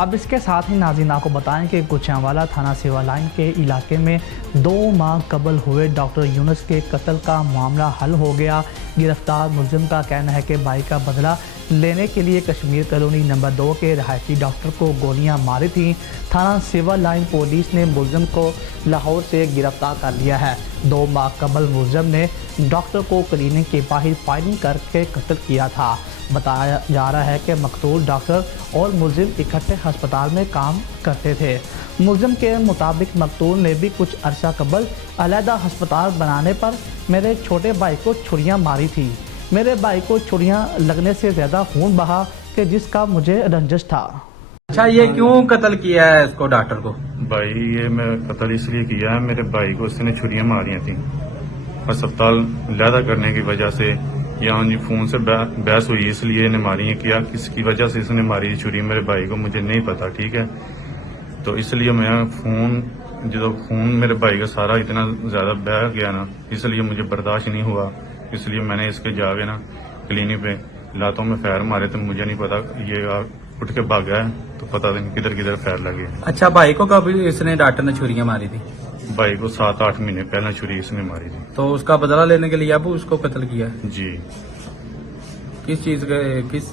اب اس کے ساتھ ہی ناظرین آپ کو بتائیں کہ گوجرانوالہ تھانہ سیوا لائن کے علاقے میں 2 ماہ قبل ہوئے ڈاکٹر یونس کے قتل کا معاملہ حل ہو گیا۔ گرفتار ملزم کا کہنا ہے کہ بھائی کا بدلہ لینے کے لیے کشمیر کالونی نمبر 2 کے رہائشی ڈاکٹر کو گولیاں ماری تھیں۔ تھانہ سیوا لائن پولیس نے ملزم کو لاہور سے گرفتار کر لیا ہے۔ 2 ماہ قبل ملزم نے ڈاکٹر کو کلینک کے باہر فائرنگ کر کے قتل کیا تھا۔ بتایا جا رہا ہے کہ مقتول ڈاکٹر اور ملزم اکٹھے ہسپتال میں کام کرتے تھے۔ ملزم کے مطابق مقتول نے بھی کچھ عرصہ قبل علیحدہ ہسپتال بنانے پر میرے چھوٹے بھائی کو چھریاں ماری تھی۔ میرے بھائی کو چھریاں لگنے سے زیادہ خون بہا کہ جس کا مجھے رنجش تھا۔ اچھا، یہ کیوں قتل کیا ہے اس کو ڈاکٹر کو؟ بھائی یہ میں قتل اس لیے کیا ہے، میرے بھائی کو اس نے چھریاں ماری تھیں ہسپتال علیحدہ کرنے کی وجہ سے، یا فون سے بحث ہوئی اس لیے انہیں ماری ہے۔ کیا کس کی وجہ سے اس نے ماری چھری میرے بھائی کو مجھے نہیں پتا، ٹھیک ہے؟ تو اس لیے میں جب خون میرے بھائی کا سارا اتنا زیادہ بہہ گیا نا، اس لیے مجھے برداشت نہیں ہوا، اس لیے میں نے اس کے جا کے نا کلینک پہ لاتوں میں فیر مارے، تو مجھے نہیں پتا یہ اٹھ کے بھاگ گیا ہے، تو پتہ نہیں کدھر کدھر فیر لگے۔ اچھا، بھائی کو کب اس نے ڈاکٹر نے چھریاں ماری تھی؟ بھائی کو 7-8 مہینے پہلے چھری اس نے ماری تھی۔ تو اس کا بدلہ لینے کے لیے اب اس کو قتل کیا ہے؟ جی، کس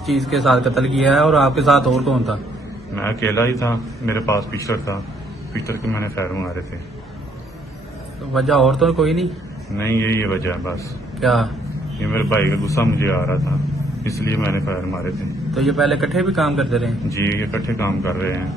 چیز کے ساتھ قتل کیا ہے؟ اور آپ کے ساتھ اور کون تھا؟ میں اکیلا ہی تھا، میرے پاس پسٹل تھا، پسٹل کے میں نے فیر مارے تھے۔ تو وجہ اور تو کوئی نہیں؟ نہیں، یہی وجہ ہے بس، کیا؟ یہ میرے بھائی کا غصہ مجھے آ رہا تھا، اس لیے میں نے فائر مارے تھے۔ تو یہ پہلے کٹھے بھی کام کرتے رہے؟ جی، یہ اکٹھے کام کر رہے ہیں۔